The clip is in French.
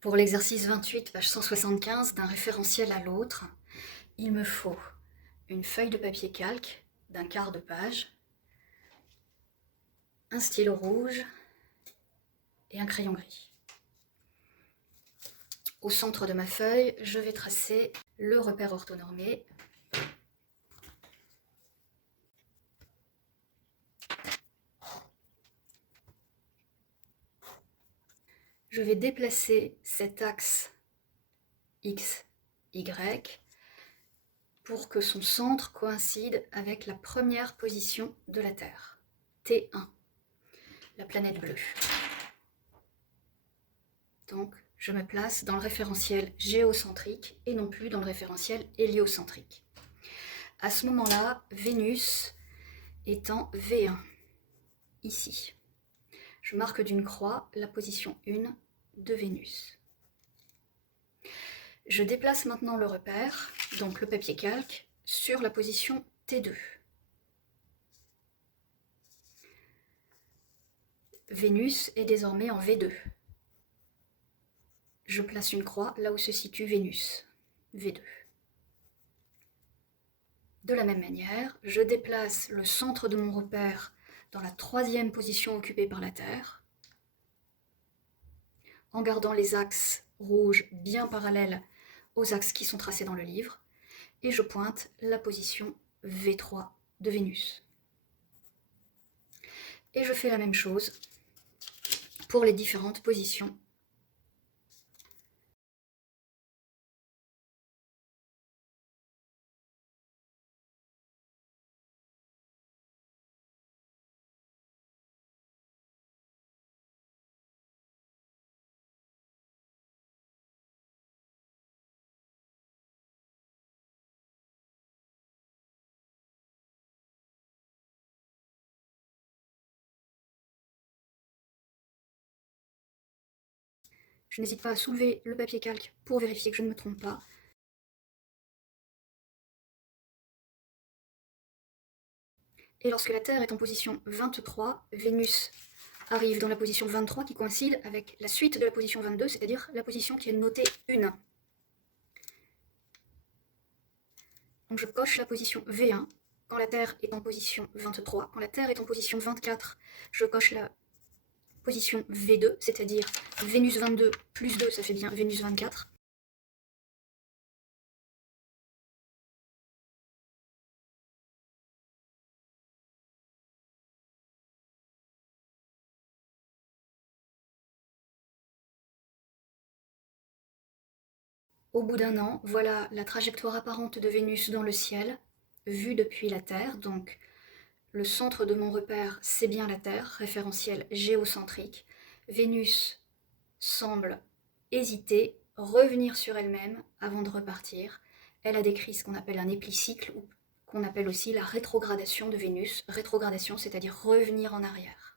Pour l'exercice 28, page 175, d'un référentiel à l'autre, il me faut une feuille de papier calque d'un quart de page, un stylo rouge et un crayon gris. Au centre de ma feuille, je vais tracer le repère orthonormé. Je vais déplacer cet axe X, Y pour que son centre coïncide avec la première position de la Terre, T1, la planète bleue. Donc, je me place dans le référentiel géocentrique et non plus dans le référentiel héliocentrique. À ce moment-là, Vénus est en V1, ici. Je marque d'une croix la position 1 de Vénus. Je déplace maintenant le repère, donc le papier calque, sur la position T2. Vénus est désormais en V2. Je place une croix là où se situe Vénus, V2. De la même manière, je déplace le centre de mon repère dans la troisième position occupée par la Terre, en gardant les axes rouges bien parallèles aux axes qui sont tracés dans le livre, et je pointe la position V3 de Vénus. Et je fais la même chose pour les différentes positions. Je n'hésite pas à soulever le papier calque pour vérifier que je ne me trompe pas. Et lorsque la Terre est en position 23, Vénus arrive dans la position 23 qui coïncide avec la suite de la position 22, c'est-à-dire la position qui est notée 1. Donc je coche la position V1 quand la Terre est en position 23. Quand la Terre est en position 24, je coche la position V2, c'est-à-dire Vénus 22 plus 2, ça fait bien Vénus 24. Au bout d'un an, voilà la trajectoire apparente de Vénus dans le ciel, vue depuis la Terre. Donc le centre de mon repère, c'est bien la Terre, référentiel géocentrique. Vénus semble hésiter, revenir sur elle-même avant de repartir. Elle a décrit ce qu'on appelle un épicycle, ou qu'on appelle aussi la rétrogradation de Vénus. Rétrogradation, c'est-à-dire revenir en arrière.